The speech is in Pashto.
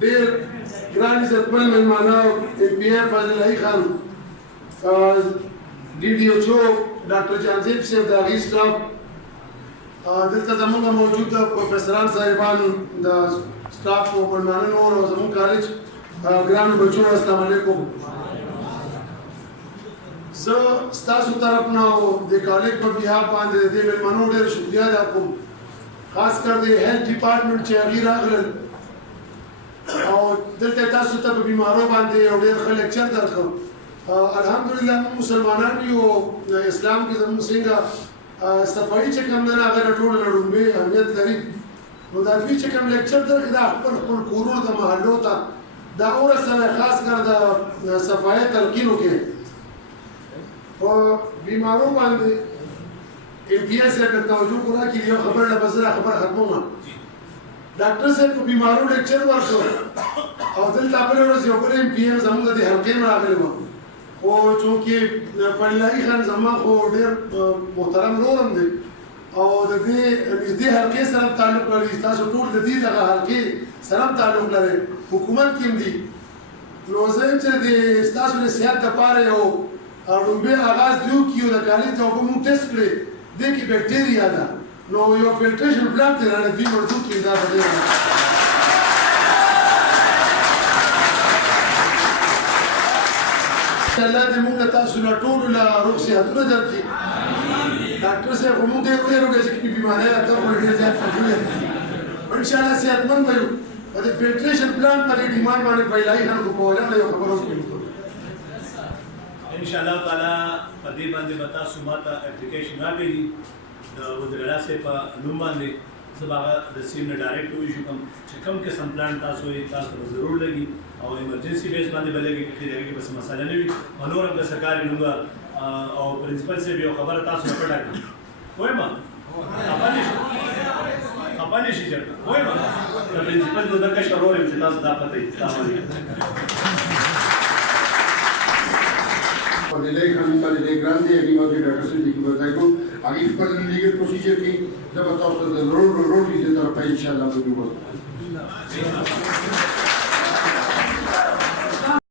ډېر ګران عزتمن مېلمانه MPF فضل الله خان DDHO ډاکټر جانزیب صاحب د هغې سټاف دلته زموږ موجود پروفیسران صاحبان د سټاف او مېلمانه نور او زموږ کالج ګرانو بچو السلام علیکم زه ستاسو طرف نه او د کالج په بیهاف باندې د دې مېلمنو ډېره شکریه ادا کوم خاص کر د هیلث ډپارټمنټ چې هغوی راغلل او دلته تاسو ته په بیمارو باندې یو ډېر ښه لیکچر درکړ الحمدلله موږ مسلمانان یو اسلام کې زموږ څنګه صفایي چې کوم ده هغه د ټولو نه لومړی اهمیت لري نو دا دوی چې کوم لیکچر درکړي دا خپل کورونو د محلو ته دا ورسوئ خاص کر د صفایي تلقینو کې په بیمارو باندې MPS صاحب توجه کړه چې یو خبر له بزره خبر ختمومه ډاکټر صاحب په بیمارو لیکچر ورکړ او دلته بل ورځ یو بل MPM زموږ د حلقې نه راغلی و خو چونکې فضل الله خان زما خو ډېر محترم ورور دی او د دې نږدې حلقې سره تعلق لري تاسو ټول د دې دغه حلقې سره تعلق لري حکومت کې هم دي نو زه یم چې د ستاسو د صحت دپاره یو لومړی آغاز دیو کیو د کالج ته اوبه مونږ ټسټ کړې دې کې بیکټیریا ده نو یو فلټریشن پلانټ دی رانه دوی ورځو کې دا به ډېر الله دې موږ تاسو له ټولو له روغ صحتونه درکړي ډاکټر صاحب خو موږ ډېر ویروږي چې بیمارۍ راته خو ډېر زیات تکلیف انشاءالله صحتمند به یو په دې فلټریشن پلانټ باندې ډیمانډ باندې فضل الله خان خو کولی یو خبره وکړو ان شاء الله تعالی په دې باندې به تاسو ماته اپلیکیشن راکړي د وزیر اعلی صاحب په نوم باندې زه به هغه د سیم نه ډایرکټ وویشو کوم چې کوم قسم پلان تاسو یې تاسو ته ضرور لګي او ایمرجنسي بیس باندې به لګي چې هغې کې بس مسله نه وي او نور هم د سرکاري نومه او پرنسپل صاحب یو خبره تاسو نه پټه کړي وایم خفه نه شي چېرته وایم د پرنسپل زه دغه شرور یم چې تاسو دا پته وي السلام علیکم फजल الله خان باندې د ګران دی هغې باندې ډاکټر صاحب لیکي ورته کړو هغې خپل لیګل پروسیجر کې زه به تاسو ته د روډ دې طرفه انشاءالله به وګورم